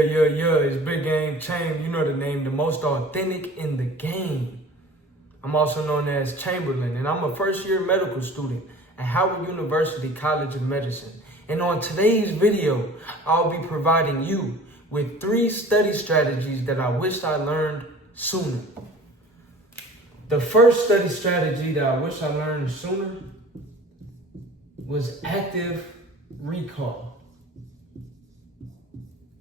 It's BigGameCham. You know the name, the most authentic in the game. I'm also known as Chamberlain, and I'm a first-year medical student at Howard University College of Medicine. And on today's video, I'll be providing you with 3 study strategies that I wish I learned sooner. The first study strategy that I wish I learned sooner was active recall.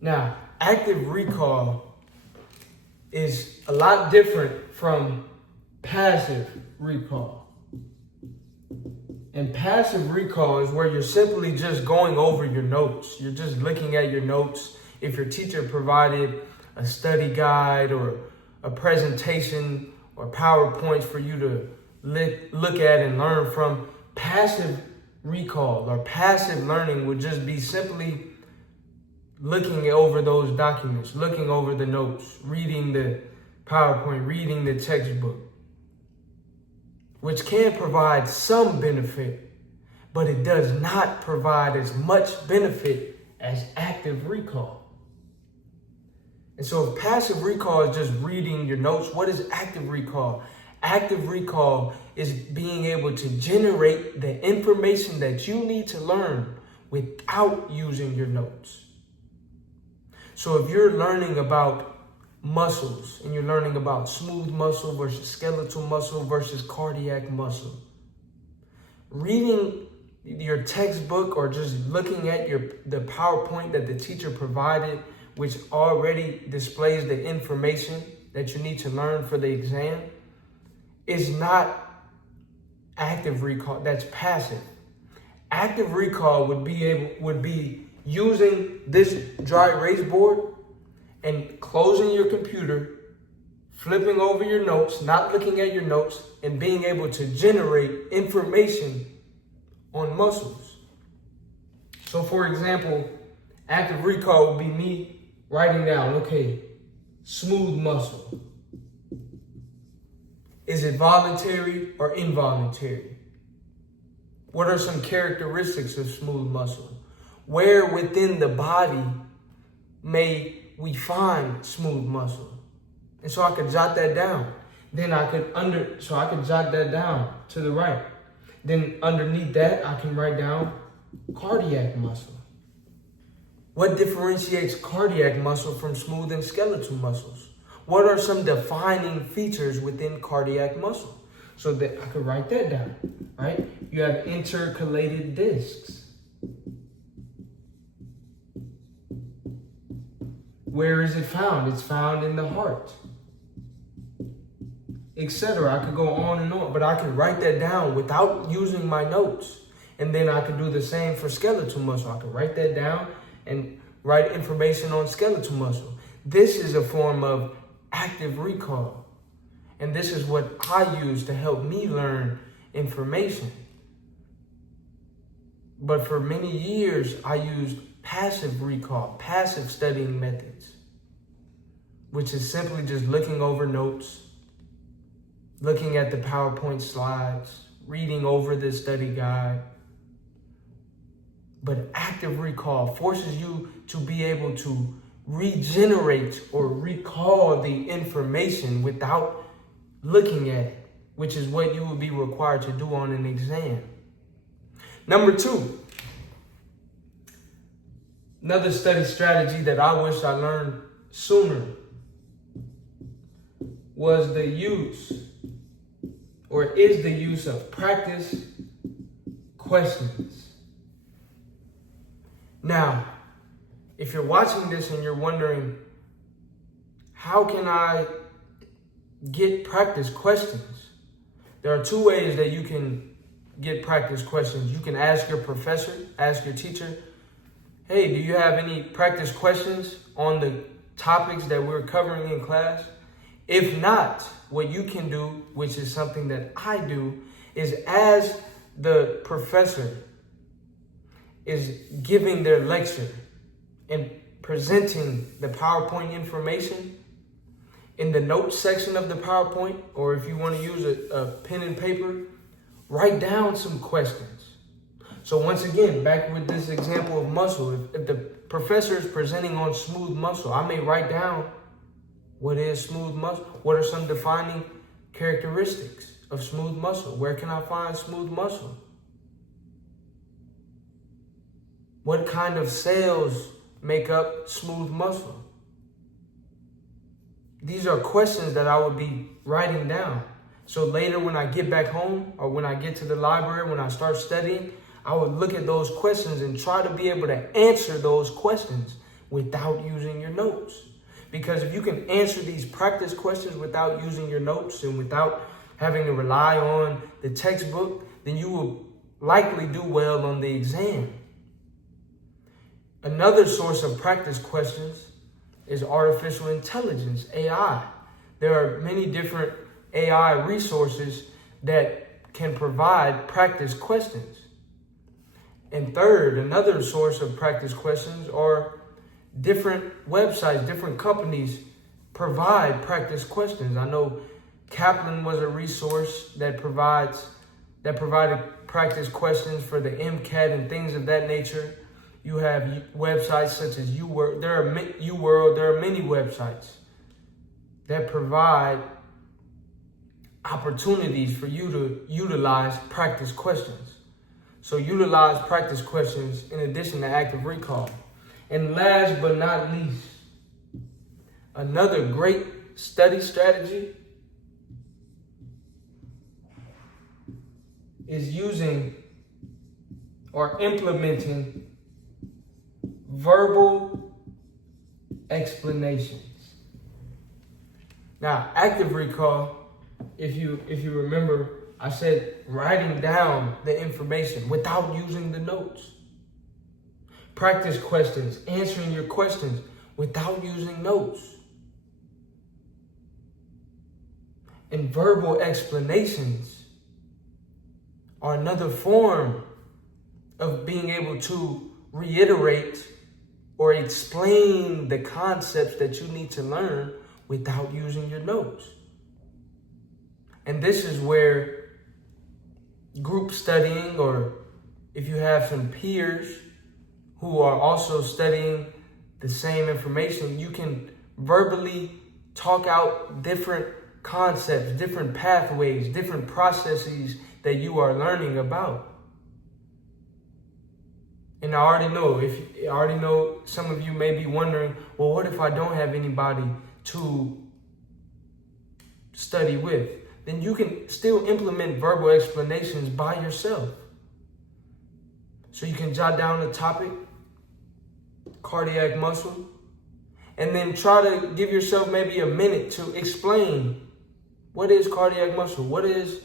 Now, active recall is a lot different from passive recall. And passive recall is where you're simply just going over your notes. You're just looking at your notes. If your teacher provided a study guide or a presentation or PowerPoints for you to look at and learn from, passive recall or passive learning would just be simply looking over those documents, looking over the notes, reading the PowerPoint, reading the textbook, which can provide some benefit, but it does not provide as much benefit as active recall. And so if passive recall is just reading your notes, what is active recall? Active recall is being able to generate the information that you need to learn without using your notes. So if you're learning about muscles and you're learning about smooth muscle versus skeletal muscle versus cardiac muscle, reading your textbook or just looking at the PowerPoint that the teacher provided, which already displays the information that you need to learn for the exam, is not active recall. That's passive. Active recall would be using this dry erase board and closing your computer, flipping over your notes, not looking at your notes, and being able to generate information on muscles. So for example, active recall would be me writing down, okay, smooth muscle. Is it voluntary or involuntary? What are some characteristics of smooth muscle? Where within the body may we find smooth muscle? And so I could jot that down. Then I could jot that down to the right. Then underneath that, I can write down cardiac muscle. What differentiates cardiac muscle from smooth and skeletal muscles? What are some defining features within cardiac muscle? So that I could write that down, right? You have intercalated discs. Where is it found? It's found in the heart, etc. I could go on and on, but I could write that down without using my notes. And then I could do the same for skeletal muscle. I could write that down and write information on skeletal muscle. This is a form of active recall. And this is what I use to help me learn information. But for many years, I used passive recall, passive studying methods, which is simply just looking over notes, looking at the PowerPoint slides, reading over the study guide. But active recall forces you to be able to regenerate or recall the information without looking at it, which is what you will be required to do on an exam. Number 2, another study strategy that I wish I learned sooner was the use of practice questions. Now, if you're watching this and you're wondering, how can I get practice questions? There are 2 ways that you can get practice questions. You can ask your professor, ask your teacher, hey, do you have any practice questions on the topics that we're covering in class? If not, what you can do, which is something that I do, is as the professor is giving their lecture and presenting the PowerPoint information, in the notes section of the PowerPoint, or if you want to use a pen and paper, write down some questions. So once again, back with this example of muscle, if the professor is presenting on smooth muscle, I may write down what is smooth muscle. What are some defining characteristics of smooth muscle? Where can I find smooth muscle? What kind of cells make up smooth muscle? These are questions that I would be writing down. So later when I get back home or when I get to the library, when I start studying, I would look at those questions and try to be able to answer those questions without using your notes. Because if you can answer these practice questions without using your notes and without having to rely on the textbook, then you will likely do well on the exam. Another source of practice questions is artificial intelligence, AI. There are many different AI resources that can provide practice questions. And third, another source of practice questions are different websites, different companies provide practice questions. I know Kaplan was a resource that provided practice questions for the MCAT and things of that nature. You have websites such as UWorld. There are many websites that provide opportunities for you to utilize practice questions. So utilize practice questions in addition to active recall. And last but not least, another great study strategy is using or implementing verbal explanations. Now, active recall, if you remember, I said writing down the information without using the notes. Practice questions, answering your questions without using notes. And verbal explanations are another form of being able to reiterate or explain the concepts that you need to learn without using your notes. And this is where group studying, or if you have some peers who are also studying the same information, you can verbally talk out different concepts, different pathways, different processes that you are learning about. And I already know some of you may be wondering, well, what if I don't have anybody to study with? Then you can still implement verbal explanations by yourself. So you can jot down the topic, cardiac muscle, and then try to give yourself maybe a minute to explain what is cardiac muscle, what is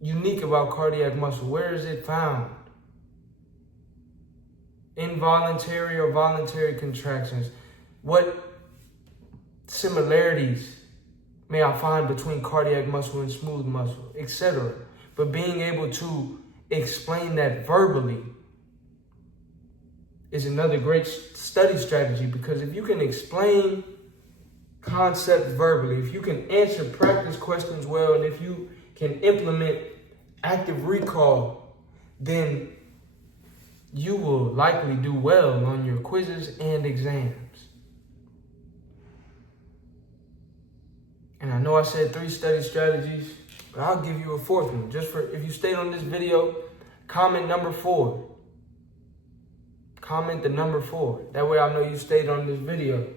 unique about cardiac muscle, where is it found? Involuntary or voluntary contractions. What similarities may I find between cardiac muscle and smooth muscle, etc. But being able to explain that verbally is another great study strategy, because if you can explain concepts verbally, if you can answer practice questions well, and if you can implement active recall, then you will likely do well on your quizzes and exams. And I know I said 3 study strategies, but I'll give you a 4th one. Just for, if you stayed on this video, comment number 4. Comment the number 4. That way I know you stayed on this video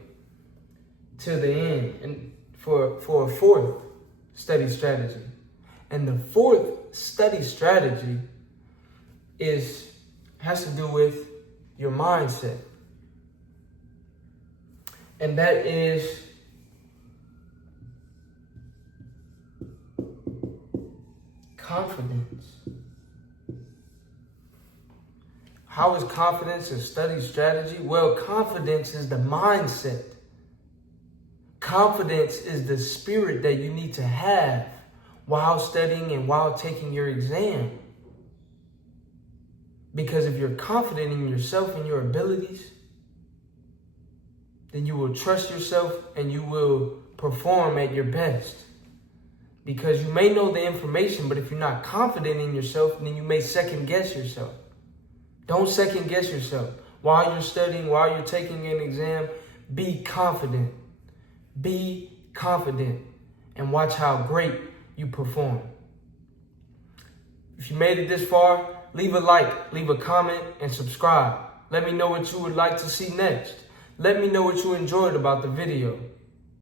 till the end, and for a 4th study strategy. And the 4th study strategy has to do with your mindset. And that is confidence. How is confidence a study strategy? Well, confidence is the mindset. Confidence is the spirit that you need to have while studying and while taking your exam. Because if you're confident in yourself and your abilities, then you will trust yourself and you will perform at your best. Because you may know the information, but if you're not confident in yourself, then you may second guess yourself. Don't second guess yourself. while you're studying, while you're taking an exam, be confident. Be confident and watch how great you perform. If you made it this far, leave a like, leave a comment, and subscribe. Let me know what you would like to see next. Let me know what you enjoyed about the video.